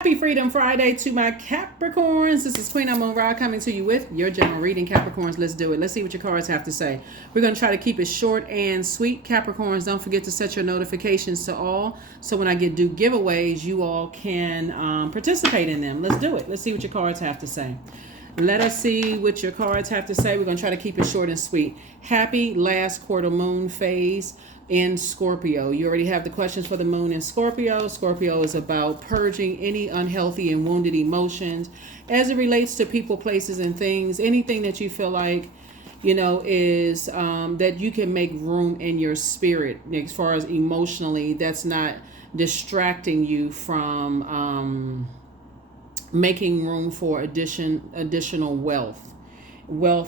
Happy Freedom Friday to my Capricorns. This is Queen Amun Ra coming to you with your general reading. Capricorns, let's do it. Let's see what your cards have to say. We're going to try to keep it short and sweet. Capricorns, don't forget to set your notifications to all, so when I do giveaways, you all can participate in them. Let's do it. Let's see what your cards have to say. Let us see what your cards have to say. We're going to try to keep it short and sweet. Happy last quarter moon phase in Scorpio. You already have the questions for the moon in Scorpio. Scorpio is about purging any unhealthy and wounded emotions as it relates to people, places, and things. Anything that you feel like, is that you can make room in your spirit as far as emotionally, that's not distracting you from making room for additional wealth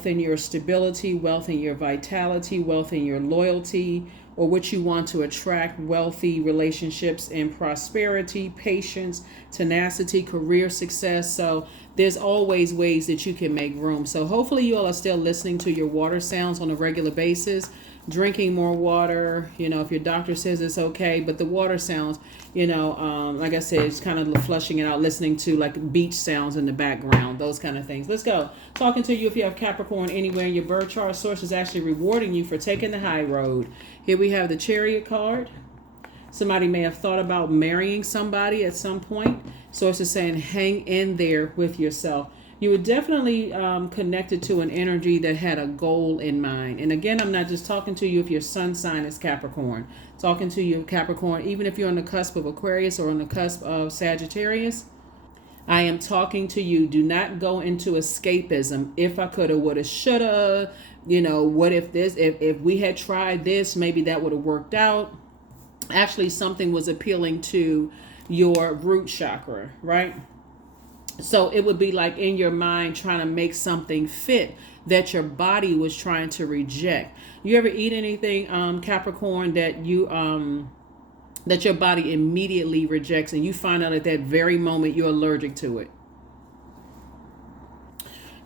in your stability, wealth in your vitality, wealth in your loyalty, or what you want to attract: wealthy relationships and prosperity, patience, tenacity, career success. So there's always ways that you can make room. So hopefully you all are still listening to your water sounds on a regular basis, drinking more water, if your doctor says it's okay, but the water sounds, like I said, it's kind of flushing it out, listening to like beach sounds in the background, those kind of things. Let's go. Talking to you if you have Capricorn anywhere in your birth chart. Source is actually rewarding you for taking the high road. Here we have the Chariot card. Somebody may have thought about marrying somebody at some point. Source is saying hang in there with yourself. You were definitely connected to an energy that had a goal in mind. And again, I'm not just talking to you if your sun sign is Capricorn. Talking to you, Capricorn, even if you're on the cusp of Aquarius or on the cusp of Sagittarius, I am talking to you. Do not go into escapism. If I coulda, woulda, shoulda, what if this, if we had tried this, maybe that would have worked out. Actually, something was appealing to your root chakra, right? So it would be like in your mind trying to make something fit that your body was trying to reject. You ever eat anything, Capricorn, that that your body immediately rejects, and you find out at that very moment you're allergic to it?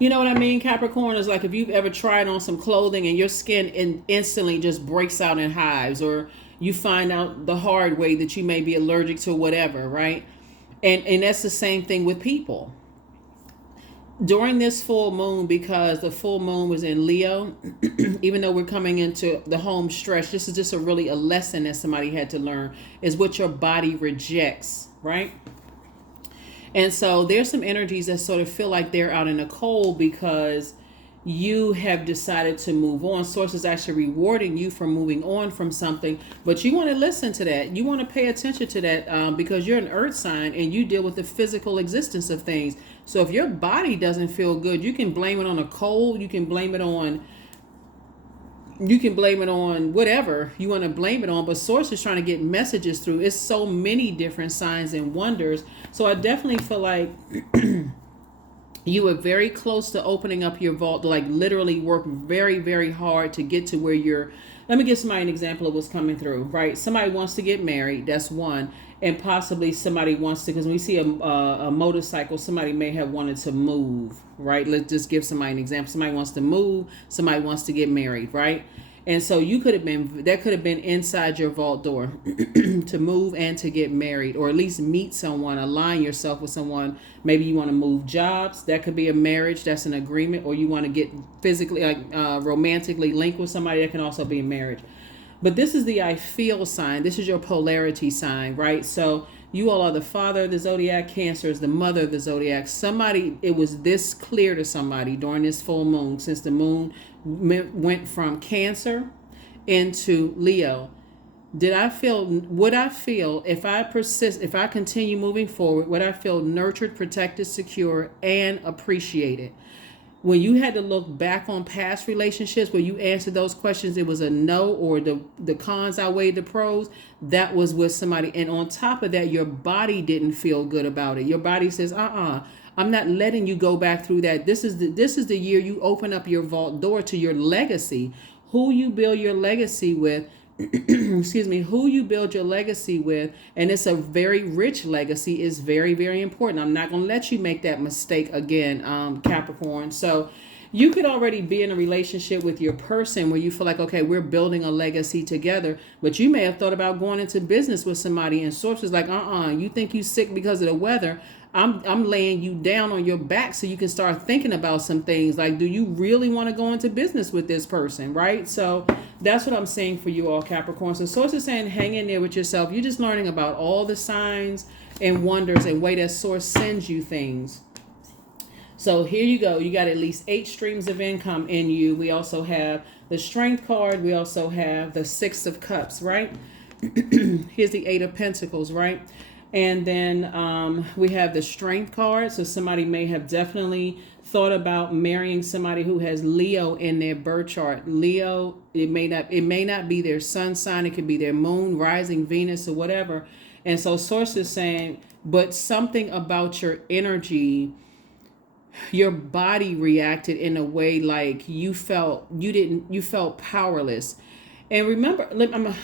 You know what I mean? Capricorn is like if you've ever tried on some clothing and your skin instantly just breaks out in hives, or you find out the hard way that you may be allergic to whatever, right? And that's the same thing with people. During this full moon, because the full moon was in Leo, even though we're coming into the home stretch, this is just a lesson that somebody had to learn, is what your body rejects, right? And so there's some energies that sort of feel like they're out in the cold because you have decided to move on. Source is actually rewarding you for moving on from something, but you want to listen to that. You want to pay attention to that because you're an earth sign and you deal with the physical existence of things. So if your body doesn't feel good, you can blame it on a cold. You can blame it on whatever you want to blame it on, but source is trying to get messages through. It's so many different signs and wonders. So I definitely feel like you were very close to opening up your vault, like literally work very, very hard to get to where you're. Let me give somebody an example of what's coming through, right? Somebody wants to get married. That's one. And possibly somebody wants to, because when we see a motorcycle, somebody may have wanted to move, right? Let's just give somebody an example. Somebody wants to move. Somebody wants to get married, right? And so that could have been inside your vault door to move and to get married, or at least meet someone, align yourself with someone. Maybe you want to move jobs. That could be a marriage. That's an agreement. Or you want to get physically, romantically linked with somebody. That can also be a marriage. But this is the I feel sign. This is your polarity sign, right? So you all are the father of the zodiac. Cancer is the mother of the zodiac. It was this clear to somebody during this full moon, since the moon went from Cancer into Leo. Would I feel if I persist, if I continue moving forward, would I feel nurtured, protected, secure, and appreciated? When you had to look back on past relationships where you answered those questions, it was a no, or the cons outweighed the pros. That was with somebody. And on top of that, your body didn't feel good about it. Your body says, I'm not letting you go back through that. This is the year you open up your vault door to your legacy. Who you build your legacy with, who you build your legacy with, and it's a very rich legacy, is very, very important. I'm not going to let you make that mistake again, Capricorn. So You could already be in a relationship with your person where you feel like, okay, we're building a legacy together, but you may have thought about going into business with somebody, and sources like, you think you sick because of the weather. I'm laying you down on your back so you can start thinking about some things like, do you really want to go into business with this person, right? So that's what I'm saying for you all, Capricorn. So source is saying hang in there with yourself. You're just learning about all the signs and wonders and way that source sends you things. So here you go. You got at least 8 streams of income in you. We also have the Strength card. We also have the 6 of Cups, right? Here's the 8 of Pentacles, right? And then we have the Strength card. So somebody may have definitely thought about marrying somebody who has Leo in their birth chart. Leo, it may not be their sun sign. It could be their moon, rising, Venus, or whatever. And so source is saying, but something about your energy, your body reacted in a way like you felt powerless. And remember,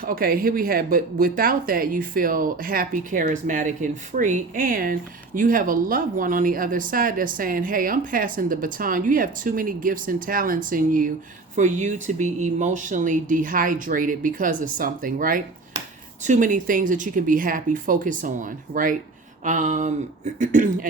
okay, here we have, but without that, you feel happy, charismatic, and free. And you have a loved one on the other side that's saying, hey, I'm passing the baton. You have too many gifts and talents in you for you to be emotionally dehydrated because of something, right? Too many things that you can be happy, focus on, right? And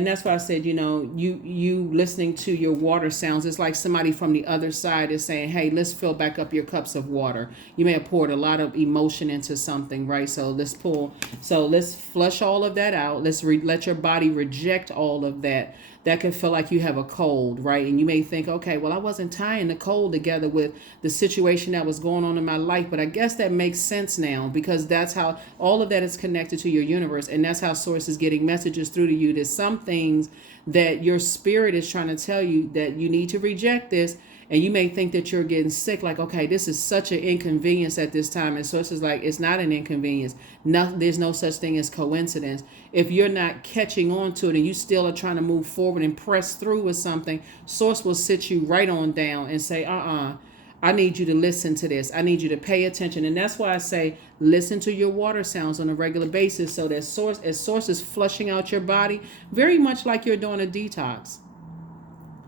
that's why I said, you listening to your water sounds, it's like somebody from the other side is saying, hey, let's fill back up your cups of water. You may have poured a lot of emotion into something, right? So let's flush all of that out. Let your body reject all of that. That can feel like you have a cold, right? And you may think, okay, well, I wasn't tying the cold together with the situation that was going on in my life, but I guess that makes sense now, because that's how all of that is connected to your universe. And that's how source is getting messages through to you. There's some things that your spirit is trying to tell you that you need to reject this. And you may think that you're getting sick, like, okay, this is such an inconvenience at this time. And source is like, it's not an inconvenience. No, there's no such thing as coincidence. If you're not catching on to it and you still are trying to move forward and press through with something, source will sit you right on down and say, I need you to listen to this. I need you to pay attention. And that's why I say, listen to your water sounds on a regular basis, so that source is flushing out your body, very much like you're doing a detox.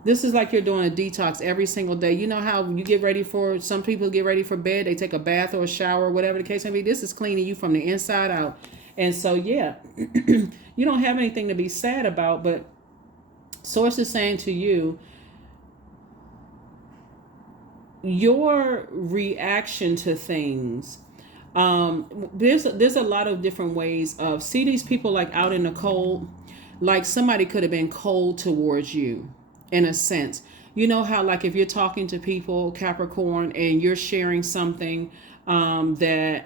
This is like you're doing a detox every single day. You know how you get ready some people get ready for bed, they take a bath or a shower, whatever the case may be. This is cleaning you from the inside out. And so, yeah, you don't have anything to be sad about, but source is saying to you, your reaction to things, there's a lot of different ways of, see these people like out in the cold, like somebody could have been cold towards you. In a sense, you know how like if you're talking to people, Capricorn, and you're sharing something that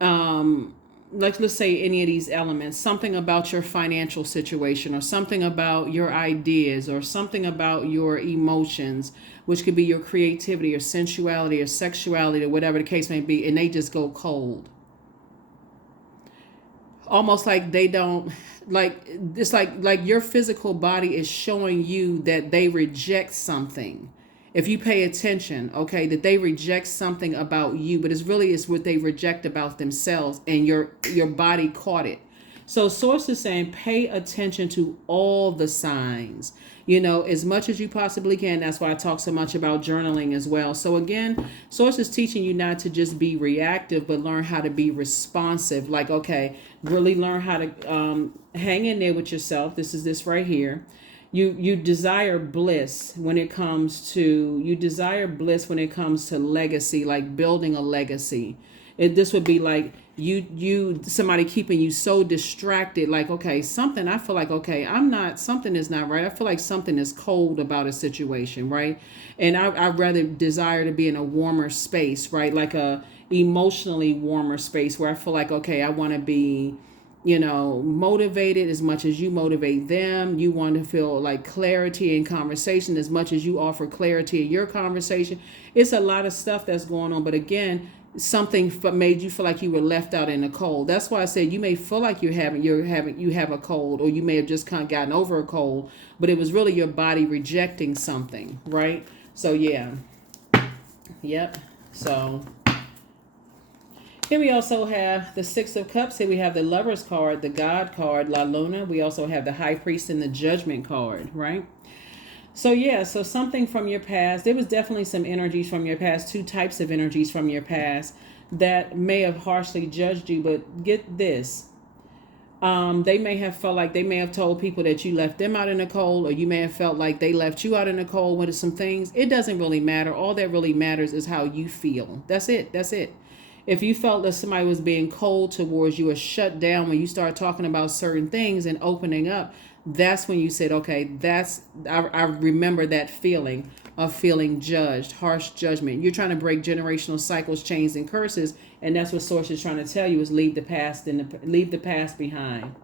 like let's say any of these elements, something about your financial situation, or something about your ideas, or something about your emotions, which could be your creativity or sensuality or sexuality or whatever the case may be, and they just go cold. Almost like they don't, like it's like your physical body is showing you that they reject something. If you pay attention, okay, that they reject something about you, but it's what they reject about themselves, and your body caught it. So source is saying pay attention to all the signs, as much as you possibly can. That's why I talk so much about journaling as well. So again, source is teaching you not to just be reactive, but learn how to be responsive. Like, okay, really learn how to hang in there with yourself. This right here. You desire bliss when it comes to legacy, like building a legacy. This would be like somebody keeping you so distracted, like, okay, something, I feel like, okay, something is not right. I feel like something is cold about a situation, right? And I'd rather desire to be in a warmer space, right? Like a emotionally warmer space where I feel like, okay, I want to be, motivated as much as you motivate them. You want to feel like clarity in conversation as much as you offer clarity in your conversation. It's a lot of stuff that's going on. But again, something made you feel like you were left out in the cold. That's why I said you may feel like you have a cold, or you may have just kind of gotten over a cold, but it was really your body rejecting something, right? So yeah. Yep. So here we also have the 6 of Cups. Here we have the Lover's card, the God card, La Luna. We also have the High Priest and the Judgment card, right? So yeah, so something from your past. There was definitely some energies from your past, two types of energies from your past that may have harshly judged you. But get this. They may have felt like they may have told people that you left them out in the cold, or you may have felt like they left you out in the cold with some things. It doesn't really matter. All that really matters is how you feel. That's it. That's it. If you felt that somebody was being cold towards you or shut down when you start talking about certain things and opening up, that's when you said, okay, I remember that feeling of feeling judged, harsh judgment. You're trying to break generational cycles, chains, and curses, and that's what Source is trying to tell you is leave the past leave the past behind.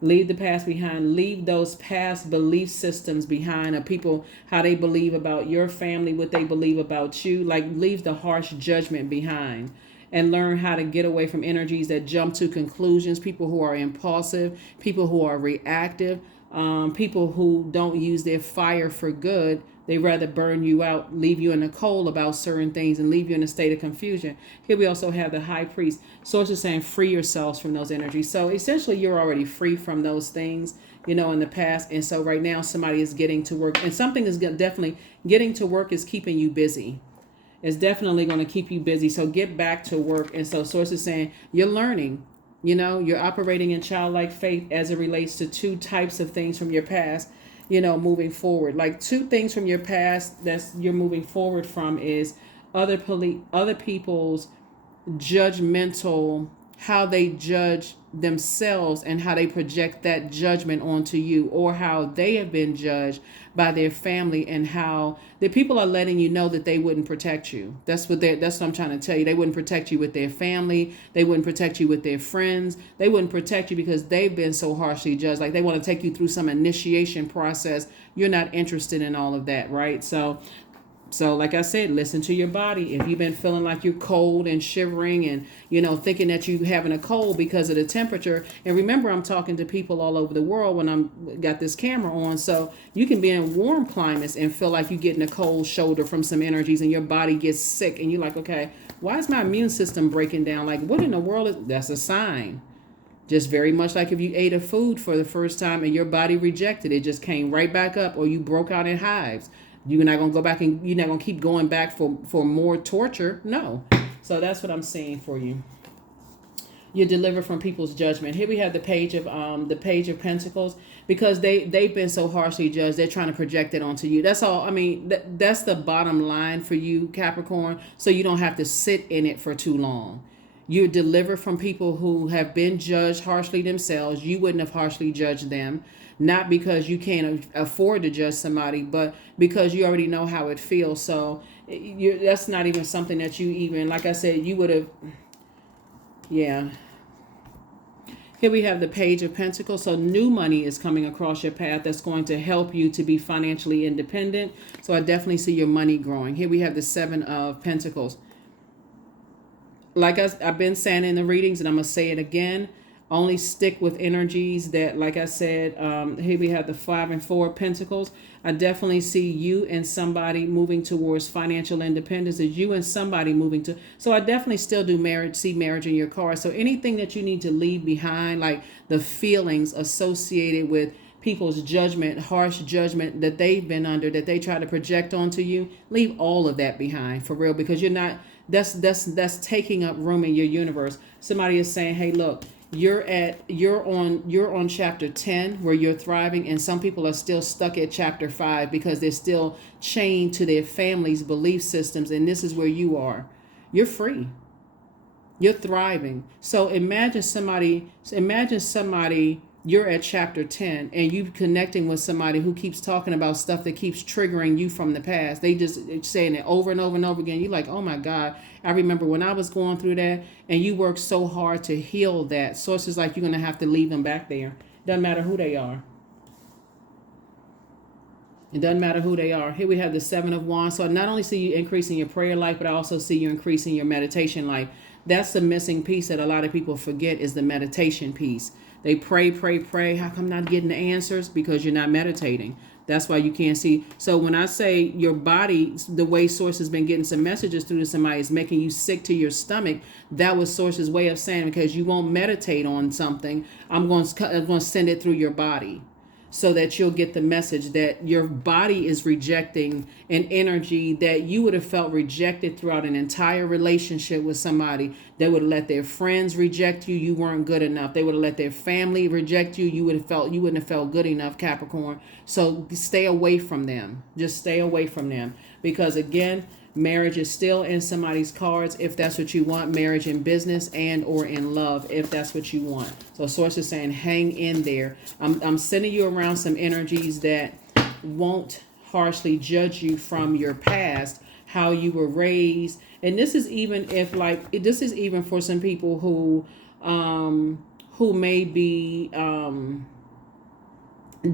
Leave the past behind. Leave those past belief systems behind of people, how they believe about your family, what they believe about you. Like, leave the harsh judgment behind and learn how to get away from energies that jump to conclusions, people who are impulsive, people who are reactive, people who don't use their fire for good. They rather burn you out, leave you in the cold about certain things, and leave you in a state of confusion. Here we also have the high priest. Source is saying free yourselves from those energies. So essentially you're already free from those things, in the past. And so right now somebody is getting to work. And something is definitely getting to work is keeping you busy. It's definitely going to keep you busy. So get back to work. And so Source is saying you're learning. You're operating in childlike faith as it relates to two types of things from your past. Moving forward, like two things from your past that's you're moving forward from is other people's judgmental, how they judge themselves and how they project that judgment onto you, or how they have been judged by their family and how the people are letting you know that they wouldn't protect you. That's what I'm trying to tell you. They wouldn't protect you with their family. They wouldn't protect you with their friends. They wouldn't protect you because they've been so harshly judged. Like, they want to take you through some initiation process. You're not interested in all of that, right? So like I said, listen to your body. If you've been feeling like you're cold and shivering and, thinking that you're having a cold because of the temperature. And remember, I'm talking to people all over the world when I'm got this camera on. So you can be in warm climates and feel like you're getting a cold shoulder from some energies and your body gets sick. And you're like, okay, why is my immune system breaking down? Like, what in the world is that's a sign? Just very much like if you ate a food for the first time and your body rejected it, just came right back up, or you broke out in hives. You're not going to go back and you're not going to keep going back for more torture. No. So that's what I'm saying for you. You're delivered from people's judgment. Here we have the page of Pentacles, because they've been so harshly judged. They're trying to project it onto you. That's all. I mean, that's the bottom line for you, Capricorn. So you don't have to sit in it for too long. You're delivered from people who have been judged harshly themselves. You wouldn't have harshly judged them. Not because you can't afford to judge somebody, but because you already know how it feels. So that's not even something that you even, like I said, you would have, yeah. Here we have the Page of Pentacles. So new money is coming across your path that's going to help you to be financially independent. So I definitely see your money growing. Here we have the Seven of Pentacles. Like I've been saying in the readings, and I'm going to say it again, only stick with energies that, like I said, here we have the 5 and 4 Pentacles. I definitely see you and somebody moving towards financial independence. Is you and somebody moving to. So I definitely still do see marriage in your card. So anything that you need to leave behind, like the feelings associated with people's judgment, harsh judgment that they've been under, that they try to project onto you, leave all of that behind for real, because you're not. That's taking up room in your universe. Somebody is saying, hey, look. You're on chapter 10 where you're thriving, and some people are still stuck at chapter 5 because they're still chained to their family's belief systems, and this is where you are. You're free. You're thriving. So imagine somebody, you're at chapter 10 and you connecting with somebody who keeps talking about stuff that keeps triggering you from the past. They just saying it over and over and over again. You're like, oh my God, I remember when I was going through that, and you worked so hard to heal that. Sources like you're going to have to leave them back there. Doesn't matter who they are. It doesn't matter who they are. Here we have the 7 of Wands. So I not only see you increasing your prayer life, but I also see you increasing your meditation life. That's the missing piece that a lot of people forget, is the meditation piece. They pray. How come not getting the answers? Because you're not meditating. That's why you can't see. So when I say your body, the way Source has been getting some messages through to somebody is making you sick to your stomach, that was Source's way of saying, because you won't meditate on something, I'm going to send it through your body. so that you'll get the message that your body is rejecting an energy that you would have felt rejected throughout an entire relationship with somebody. They would have let their friends reject you. You weren't good enough. They would have let their family reject you. You wouldn't have felt good enough, Capricorn. So stay away from them. Just stay away from them. Because again, marriage is still in somebody's cards if that's what you want. Marriage in business and or in love if that's what you want. So source is saying hang in there. I'm sending you around some energies that won't harshly judge you from your past, how you were raised. And this is even if this is even for some people who may be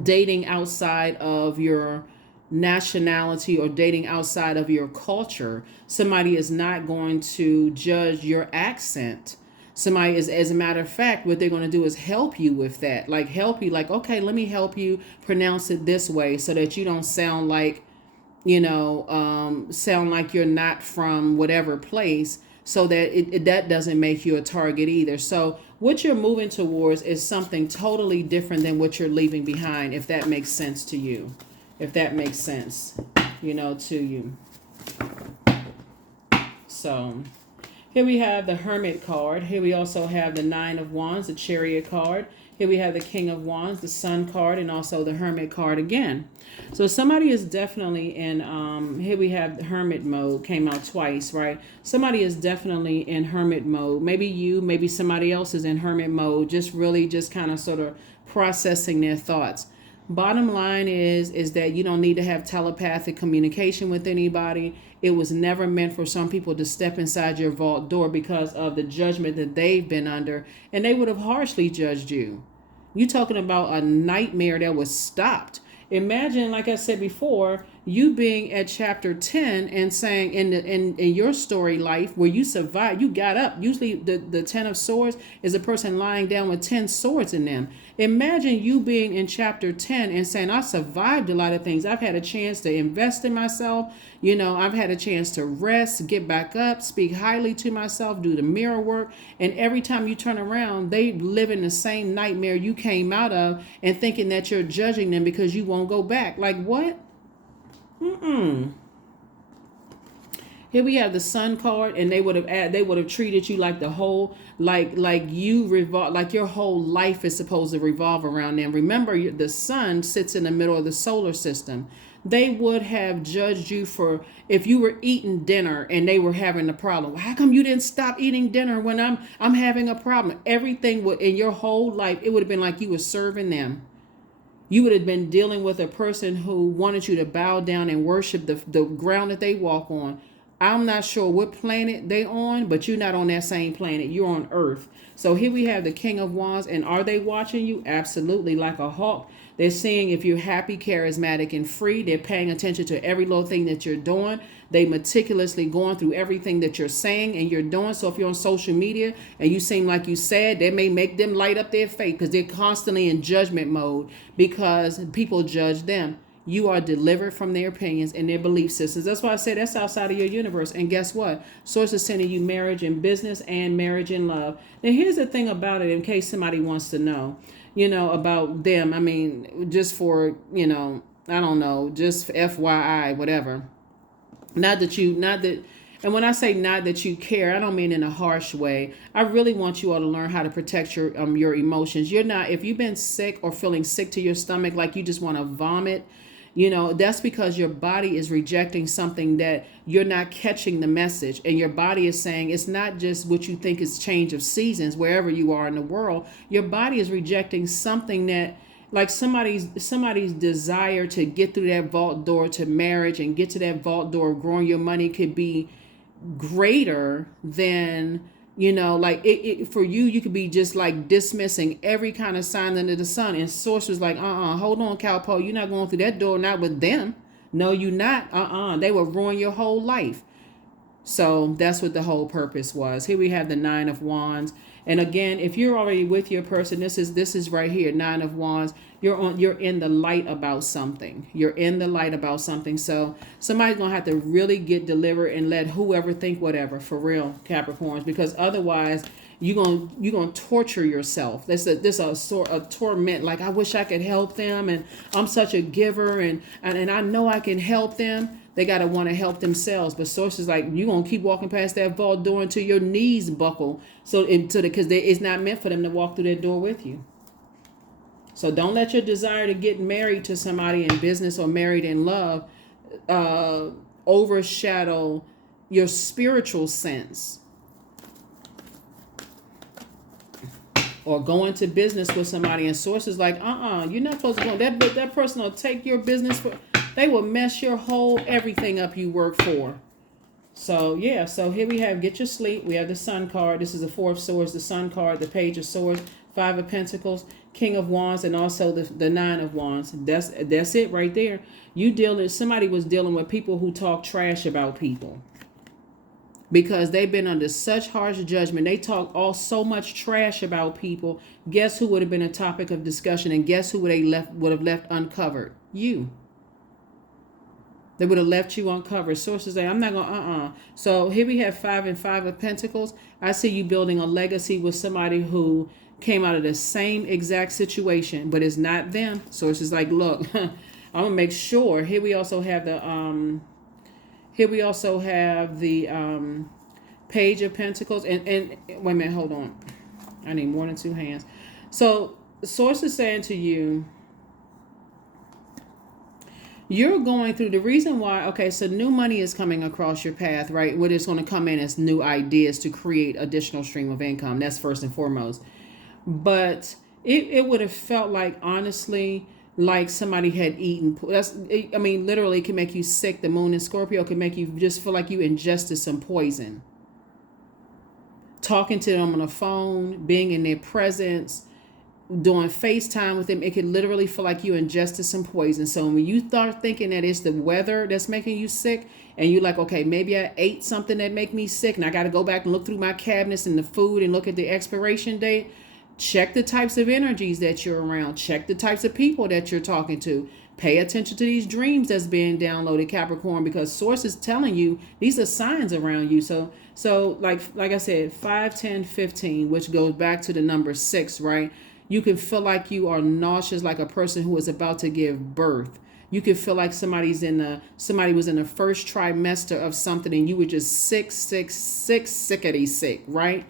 dating outside of your nationality or dating outside of your culture. Somebody is not going to judge your accent. Somebody is, as a matter of fact, what they're going to do is help you with that. Like help you, like, okay, let me help you pronounce it this way so that you don't sound like, sound like you're not from whatever place, so that that doesn't make you a target either. So what you're moving towards is something totally different than what you're leaving behind, if that makes sense to you. If that makes sense, to you. So here we have the Hermit card. Here we also have the Nine of Wands, the Chariot card. Here we have the King of Wands, the Sun card, and also the Hermit card again. So somebody is definitely in, here we have the Hermit mode, came out twice, right? Somebody is definitely in Hermit mode. Maybe you, maybe somebody else is in Hermit mode, just kind of sort of processing their thoughts. Bottom line is that you don't need to have telepathic communication with anybody. It was never meant for some people to step inside your vault door because of the judgment that they've been under, and they would have harshly judged you. You talking about a nightmare that was stopped. Imagine, like I said before, you being at chapter 10 and saying in your story life where you survived, you got up. Usually the 10 of swords is a person lying down with 10 swords in them. Imagine you being in chapter 10 and saying, I survived a lot of things. I've had a chance to invest in myself. I've had a chance to rest, get back up, speak highly to myself, do the mirror work. And every time you turn around, they live in the same nightmare you came out of and thinking that you're judging them because you won't go back. Like what? Here we have the Sun card, and they would have treated you like the whole, like your whole life is supposed to revolve around them. Remember, the sun sits in the middle of the solar system. They would have judged you for if you were eating dinner and they were having a problem. How come you didn't stop eating dinner when I'm having a problem? Everything would in your whole life, it would have been like you were serving them. You would have been dealing with a person who wanted you to bow down and worship the ground that they walk on. I'm not sure what planet they on, but you're not on that same planet. You're on Earth. So here we have the King of Wands. And are they watching you? Absolutely, like a hawk. They're seeing if you're happy, charismatic, and free. They're paying attention to every little thing that you're doing. They meticulously going through everything that you're saying and you're doing. So if you're on social media and you seem like you sad, that may make them light up their face because they're constantly in judgment mode because people judge them. You are delivered from their opinions and their belief systems. That's why I say that's outside of your universe. And guess what? Source is sending you marriage in business and marriage in love. Now, here's the thing about it, in case somebody wants to know, about them. I mean, just for, I don't know, just FYI, whatever. And when I say not that you care, I don't mean in a harsh way. I really want you all to learn how to protect your emotions. If you've been sick or feeling sick to your stomach, like you just want to vomit, that's because your body is rejecting something that you're not catching the message. And your body is saying it's not just what you think is change of seasons, wherever you are in the world. Your body is rejecting something that, like somebody's desire to get through that vault door to marriage and get to that vault door of growing your money could be greater than, like it for you could be just like dismissing every kind of sign under the sun. And Source was like, hold on, Cowpo, you're not going through that door, not with them. No, you're not. They will ruin your whole life. So that's what the whole purpose was. Here we have the Nine of Wands. And again, if you're already with your person, this is right here, Nine of Wands. You're in the light about something. You're in the light about something. So somebody's gonna have to really get delivered and let whoever think whatever, for real, Capricorns, because otherwise you gonna torture yourself. This a sort of torment. Like, I wish I could help them, and I'm such a giver, and I know I can help them. They gotta want to help themselves. But sources like, you gonna keep walking past that vault door until your knees buckle. So because it's not meant for them to walk through that door with you. So don't let your desire to get married to somebody in business or married in love overshadow your spiritual sense. Or go into business with somebody, and sources like, you're not supposed to go. That person will take your business they will mess your whole everything up you work for. So yeah, so here we have Get Your Sleep. We have the Sun card. This is the Four of Swords, the Sun card, the Page of Swords, Five of Pentacles, King of Wands, and also the Nine of Wands. That's it right there. Somebody was dealing with people who talk trash about people. Because they've been under such harsh judgment. They talk so much trash about people. Guess who would have been a topic of discussion, and guess who would have left uncovered? You. They would have left you uncovered. Sources say, I'm not going So here we have Five and Five of Pentacles. I see you building a legacy with somebody who came out of the same exact situation, but it's not them. Sources like, look, I'm going to make sure. Here we also have the Page of Pentacles. And wait a minute, hold on. I need more than two hands. So sources saying to you, you're going through the reason why. Okay, so new money is coming across your path, right? What is going to come in as new ideas to create additional stream of income. That's first and foremost. But it would have felt like, honestly, like somebody had eaten. Literally, it can make you sick. The moon in Scorpio can make you just feel like you ingested some poison. Talking to them on the phone, being in their presence, doing FaceTime with them, it could literally feel like you ingested some poison. So when you start thinking that it's the weather that's making you sick, and you're like, okay, maybe I ate something that make me sick, and I got to go back and look through my cabinets and the food and look at the expiration date. Check the types of energies that you're around. Check the types of people that you're talking to. Pay attention to these dreams that's being downloaded, Capricorn, because source is telling you these are signs around you. So like I said, 5, 10, 15, which goes back to the number 6, right? You can feel like you are nauseous, like a person who is about to give birth. You can feel like somebody was in the first trimester of something, and you were just sickity sick, right?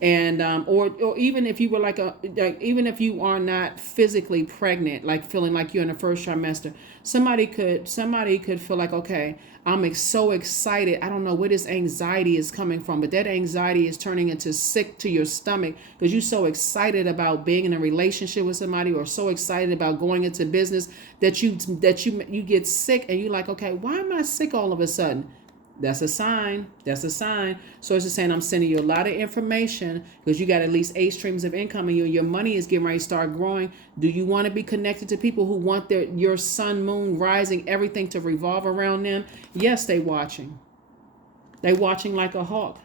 And or even if you were even if you are not physically pregnant, like feeling like you're in the first trimester, somebody could feel like, okay, I'm so excited. I don't know where this anxiety is coming from, but that anxiety is turning into sick to your stomach because you're so excited about being in a relationship with somebody, or so excited about going into business that you get sick, and you're like, okay, why am I sick all of a sudden? That's a sign. So it's just saying, I'm sending you a lot of information because you got at least 8 streams of income, and your money is getting ready to start growing. Do you want to be connected to people who want your sun, moon, rising, everything to revolve around them? Yes, they watching. They watching like a hawk.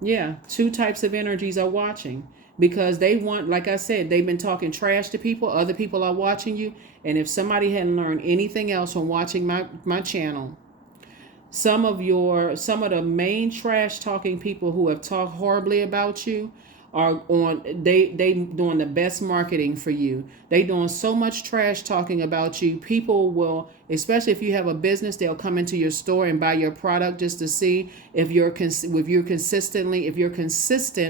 Yeah, 2 types of energies are watching. Because they want, like I said, they've been talking trash to people. Other people are watching you. And if somebody hadn't learned anything else from watching my channel, some of the main trash talking people who have talked horribly about you are they doing the best marketing for you. They doing so much trash talking about you. People will, especially if you have a business, they'll come into your store and buy your product just to see if you're consistent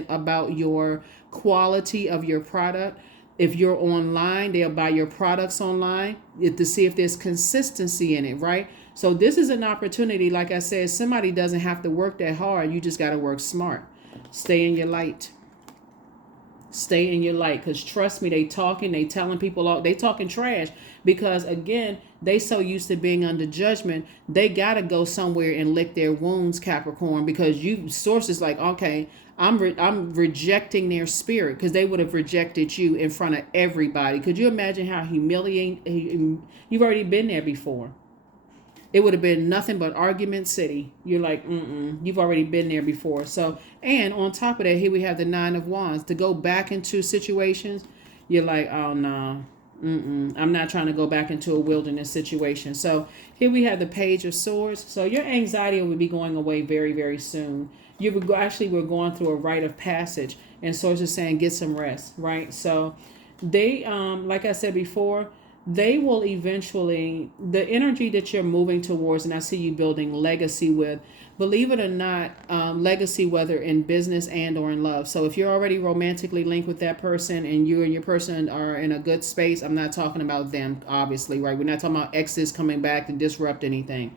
about your quality of your product. If you're online, they'll buy your products online to see if there's consistency in it, right? So this is an opportunity. Like I said, somebody doesn't have to work that hard. You just got to work smart. Stay in your light. Stay in your light, because trust me, they telling people, they talking trash, because again, they so used to being under judgment, they got to go somewhere and lick their wounds, Capricorn, because you sources like, okay, I'm rejecting their spirit, because they would have rejected you in front of everybody. Could you imagine how humiliating? You've already been there before. It would have been nothing but argument city. You're like, you've already been there before. So, and on top of that, here we have the 9 of Wands. To go back into situations, you're like, oh no, I'm not trying to go back into a wilderness situation. So here we have the Page of Swords. So your anxiety will be going away very, very soon. We're going through a rite of passage, and Swords is saying get some rest, right? So they, like I said before, they will eventually, the energy that you're moving towards, and I see you building legacy with, believe it or not, legacy, whether in business and or in love. So if you're already romantically linked with that person and you and your person are in a good space, I'm not talking about them, obviously, right? We're not talking about exes coming back to disrupt anything.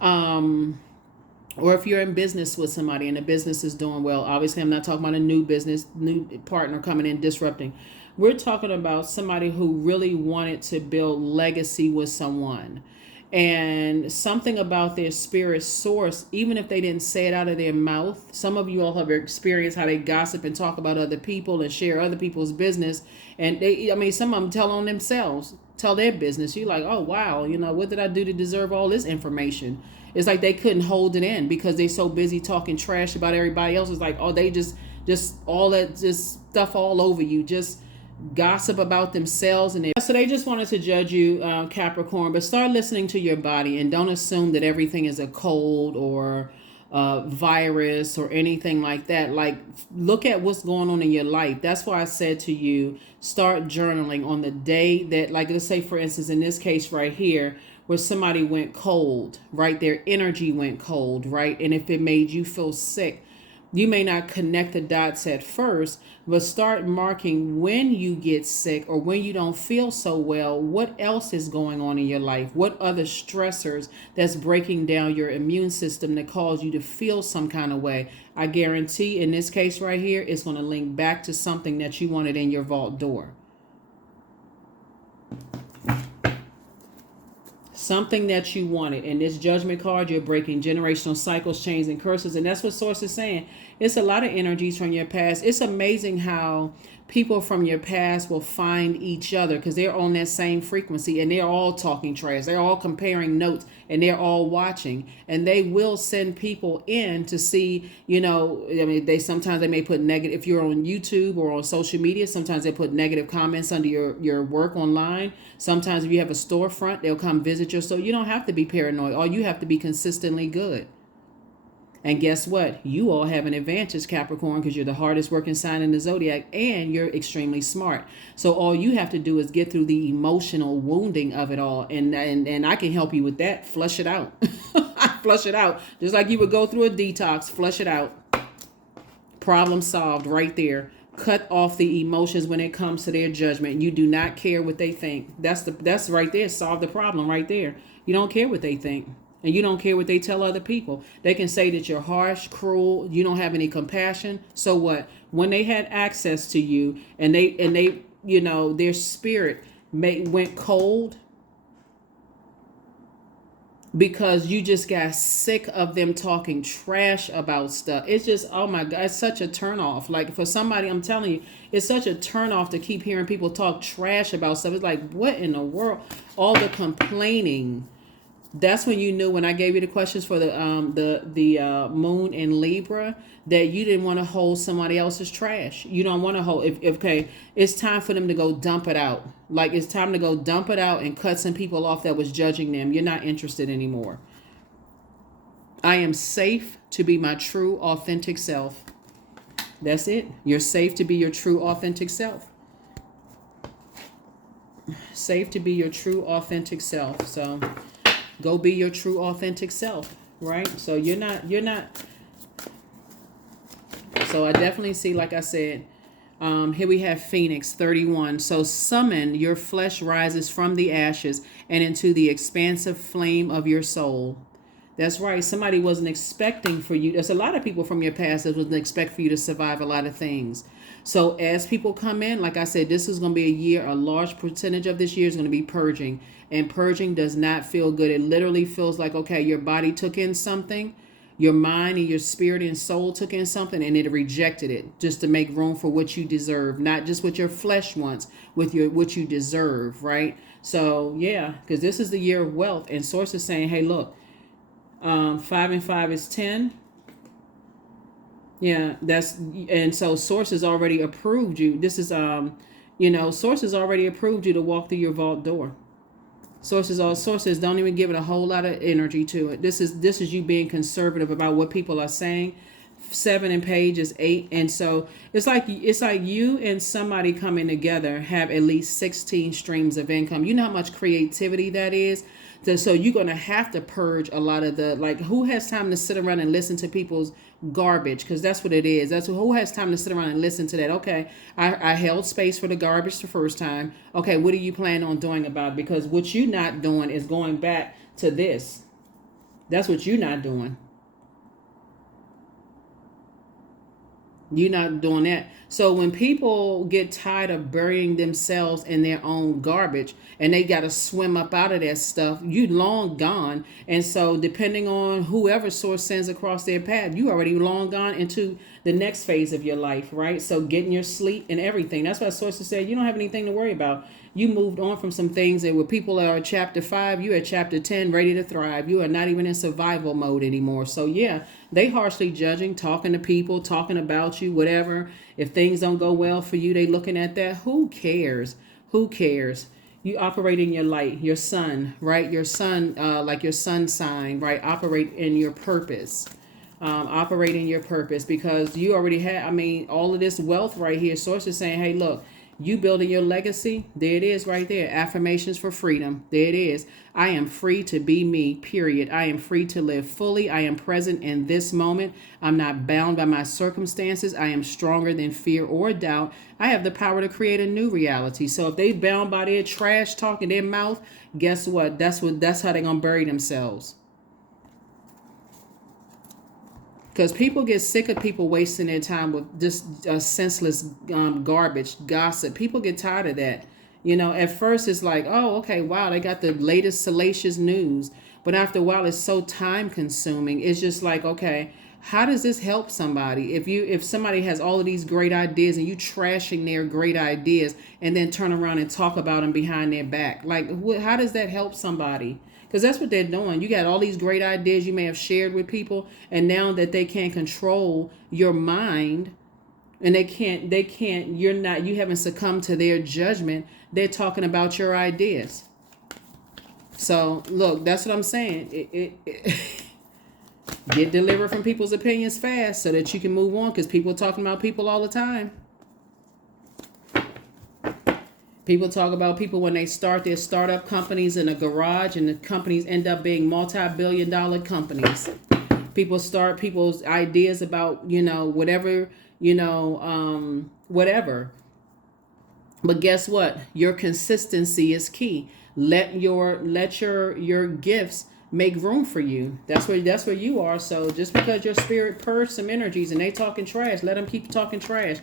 Or if you're in business with somebody and the business is doing well, obviously I'm not talking about a new partner coming in disrupting. We're talking about somebody who really wanted to build legacy with someone. And something about their spirit source, even if they didn't say it out of their mouth, some of you all have experienced how they gossip and talk about other people and share other people's business. And some of them tell on themselves, tell their business. You're like, oh, wow, what did I do to deserve all this information? It's like they couldn't hold it in because they're so busy talking trash about everybody else. It's like, oh, they just all that just stuff all over you, just gossip about themselves. And so they just wanted to judge you, Capricorn. But start listening to your body and don't assume that everything is a cold or virus or anything like that. Like, look at what's going on in your life. That's why I said to you, start journaling on the day that, like, let's say, for instance, in this case right here, where somebody went cold, right? Their energy went cold, right? And if it made you feel sick, you may not connect the dots at first, but start marking when you get sick or when you don't feel so well, what else is going on in your life? What other stressors that's breaking down your immune system that cause you to feel some kind of way? I guarantee in this case right here, it's going to link back to something that you wanted in your vault door. Something that you wanted. In this Judgment card, you're breaking generational cycles, chains, and curses. And that's what Source is saying. It's a lot of energies from your past. It's amazing how people from your past will find each other because they're on that same frequency and they're all talking trash. They're all comparing notes and they're all watching. And they will send people in to see, sometimes they may put negative, if you're on YouTube or on social media, sometimes they put negative comments under your work online. Sometimes if you have a storefront, they'll come visit your store. You don't have to be paranoid. All you have to be consistently good. And guess what? You all have an advantage, Capricorn, because you're the hardest working sign in the Zodiac and you're extremely smart. So all you have to do is get through the emotional wounding of it all. And I can help you with that. Flush it out. Flush it out. Just like you would go through a detox. Flush it out. Problem solved right there. Cut off the emotions when it comes to their judgment. You do not care what they think. That's right there. Solve the problem right there. You don't care what they think. And you don't care what they tell other people. They can say that you're harsh, cruel, you don't have any compassion. So what? When they had access to you and they their spirit went cold because you just got sick of them talking trash about stuff. It's just, oh my God, it's such a turnoff. Like for somebody, I'm telling you, it's such a turnoff to keep hearing people talk trash about stuff. It's like, what in the world? All the complaining. That's when you knew, when I gave you the questions for the moon in Libra, that you didn't want to hold somebody else's trash. You don't want to hold, okay, it's time for them to go dump it out. Like it's time to go dump it out and cut some people off that was judging them. You're not interested anymore. I am safe to be my true, authentic self. That's it. You're safe to be your true, authentic self. Safe to be your true, authentic self. So go be your true, authentic self, right? So you're not, so I definitely see, like I said, here we have Phoenix 31. So summon, your flesh rises from the ashes and into the expansive flame of your soul. That's right. Somebody wasn't expecting for you. There's a lot of people from your past that wasn't expect for you to survive a lot of things. So as people come in, like I said, this is going to be a year, a large percentage of this year is going to be purging. And purging does not feel good. It literally feels like, okay, your body took in something, your mind and your spirit and soul took in something, and it rejected it just to make room for what you deserve, not just what your flesh wants, with what you deserve, right? So yeah, because this is the year of wealth, and Source is saying, hey, look, 5 and 5 is 10. Yeah, and so Source has already approved you. This is You know, sources already approved you to walk through your vault door. Sources don't even give it a whole lot of energy to it. This is you being conservative about what people are saying. 7 and page is 8, and so it's like you and somebody coming together have at least 16 streams of income. You know how much creativity that is. So you're gonna have to purge a lot of the, like, who has time to sit around and listen to people's garbage? Because that's what it is. That's who has time to sit around and listen to that. Okay, I held space for the garbage the first time. Okay, what do you plan on doing about it? Because what you're not doing is going back to this. That's what you're not doing. You're not doing that. So when people get tired of burying themselves in their own garbage and they got to swim up out of that stuff, you long gone. And so depending on whoever source sends across their path, you already long gone into the next phase of your life, right? So getting your sleep and everything. That's why sources say you don't have anything to worry about. You moved on from some things that where people are at chapter 5, you at chapter 10, ready to thrive. You are not even in survival mode anymore. So yeah, they harshly judging, talking to people, talking about you, whatever. If things don't go well for you, they looking at that. Who cares? Who cares? You operate in your light, your sun, right? Your sun, like your sun sign, right? Operate in your purpose. Operate in your purpose, because you already have, I mean, all of this wealth right here. Sources saying, hey, look, you building your legacy. There it is right there. Affirmations for freedom. There it is. I am free to be me, period. I am free to live fully. I am present in this moment. I'm not bound by my circumstances. I am stronger than fear or doubt. I have the power to create a new reality. So if they bound by their trash talk in their mouth, guess what? That's how they're going to bury themselves. Because people get sick of people wasting their time with just senseless garbage, gossip. People get tired of that. You know, at first it's like, oh, okay, wow, they got the latest salacious news. But after a while, it's so time consuming. It's just like, okay, how does this help somebody? If somebody has all of these great ideas and you trashing their great ideas and then turn around and talk about them behind their back, like, how does that help somebody? Because that's what they're doing. You got all these great ideas you may have shared with people, and now that they can't control your mind, and you haven't succumbed to their judgment, they're talking about your ideas. So look, that's what I'm saying. Get delivered from people's opinions fast so that you can move on, because people are talking about people all the time. People talk about people when they start their startup companies in a garage, and the companies end up being multi-billion-dollar companies. People start people's ideas about, whatever, whatever. But guess what? Your consistency is key. Let your gifts make room for you. That's where you are. So just because your spirit purged some energies and they talking trash, let them keep talking trash.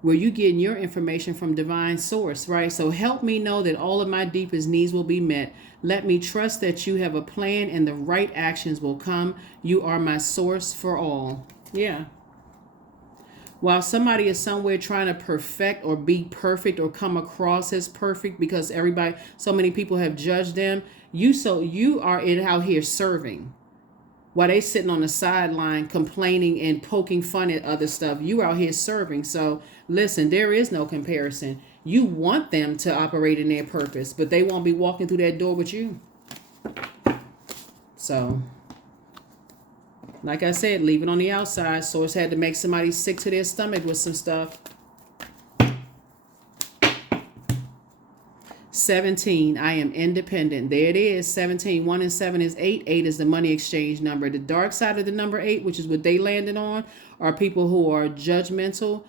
Where you getting your information from divine source, right? So help me know that all of my deepest needs will be met. Let me trust that you have a plan and the right actions will come. You are my source for all. Yeah. While somebody is somewhere trying to perfect or be perfect or come across as perfect because so many people have judged them, you are out here serving. While they sitting on the sideline complaining and poking fun at other stuff, you out here serving. So listen, there is no comparison. You want them to operate in their purpose, but they won't be walking through that door with you. So, like I said, leave it on the outside. Source had to make somebody sick to their stomach with some stuff. 17, I am independent. There it is. 17, 1 and 7 is 8. 8 is the money exchange number. The dark side of the number 8, which is what they landed on, are people who are judgmental,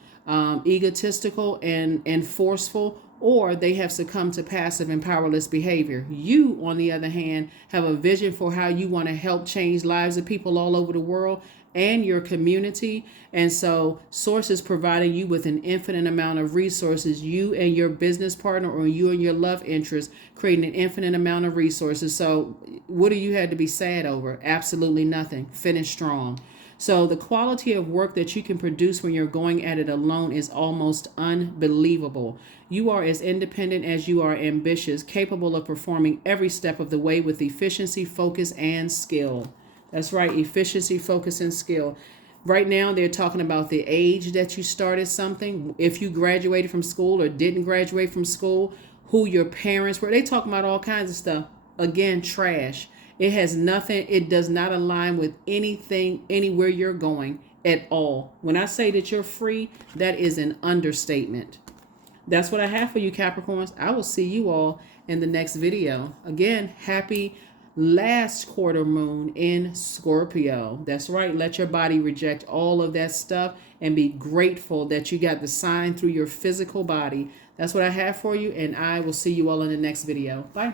egotistical, and forceful, or they have succumbed to passive and powerless behavior. You, on the other hand, have a vision for how you want to help change lives of people all over the world and your community. And so source is providing you with an infinite amount of resources. You and your business partner, or you and your love interest, creating an infinite amount of resources. So what do you have to be sad over? Absolutely nothing. Finish strong. So the quality of work that you can produce when you're going at it alone is almost unbelievable. You are as independent as you are ambitious, capable of performing every step of the way with efficiency, focus, and skill. That's right, efficiency, focus, and skill. Right now, they're talking about the age that you started something, if you graduated from school or didn't graduate from school, who your parents were. They talking about all kinds of stuff. Again, trash. It has nothing, it does not align with anything, anywhere you're going at all. When I say that you're free, that is an understatement. That's what I have for you, Capricorns. I will see you all in the next video. Again, happy last quarter moon in Scorpio. That's right. Let your body reject all of that stuff and be grateful that you got the sign through your physical body. That's what I have for you, and I will see you all in the next video. Bye.